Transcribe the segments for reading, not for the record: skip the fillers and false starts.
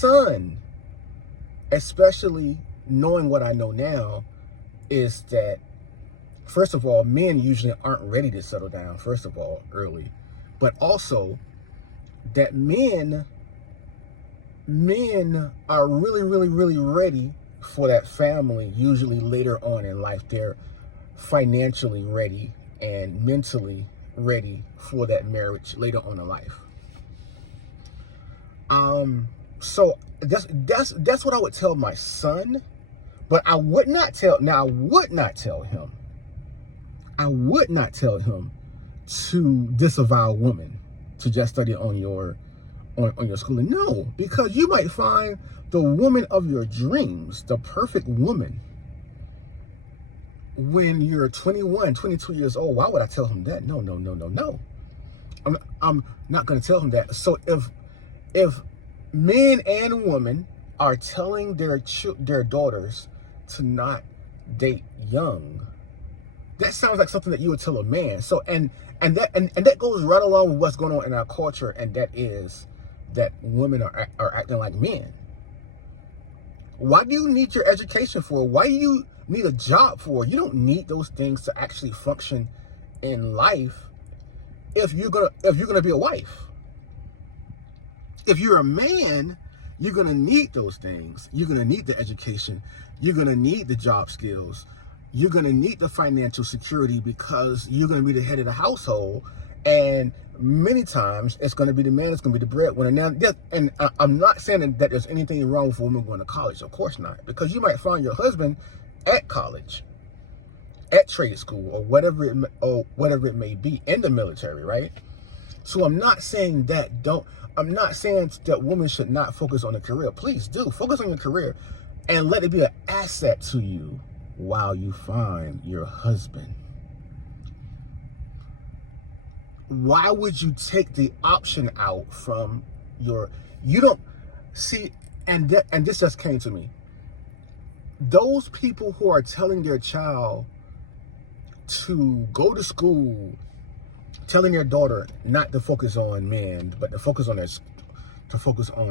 son, especially knowing what I know now, is that, first of all, men usually aren't ready to settle down, first of all, early. But also that men are really, really, really ready for that family usually later on in life. They're financially ready and mentally ready for that marriage later on in life. So that's what I would tell my son, but I would not tell him to disavow a woman to just study on your schooling. No, because you might find the woman of your dreams, the perfect woman, when you're 21, 22 years old. Why would I tell him that? No. I'm not going to tell him that. So if men and women are telling their daughters to not date young, that sounds like something that you would tell a man. So and that goes right along with what's going on in our culture, and that is that women are acting like men. Why do you need your education for? Why do you need a job for? You don't need those things to actually function in life if you're gonna be a wife. If you're a man, you're gonna need those things. You're gonna need the education. You're gonna need the job skills. You're gonna need the financial security, because you're gonna be the head of the household, and many times it's gonna be the man that's gonna be the breadwinner. Now, and I'm not saying that there's anything wrong with a woman going to college. Of course not, because you might find your husband at college, at trade school, or whatever it may be, in the military, right? So I'm not saying that women should not focus on a career. Please do focus on your career and let it be an asset to you while you find your husband. Why would you take the option out from you don't see, and this just came to me. Those people who are telling their child to go to school, telling their daughter not to focus on men, but to focus on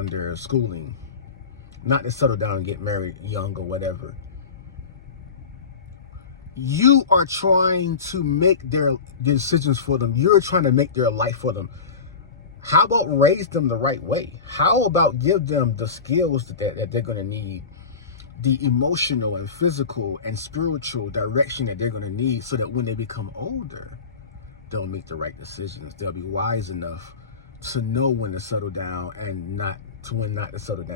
their schooling, not to settle down and get married young or whatever. You are trying to make their decisions for them. You're trying to make their life for them. How about raise them the right way? How about give them the skills that they're going to need, the emotional and physical and spiritual direction that they're going to need, so that when they become older, they'll make the right decisions. They'll be wise enough to know when to settle down and when not to settle down.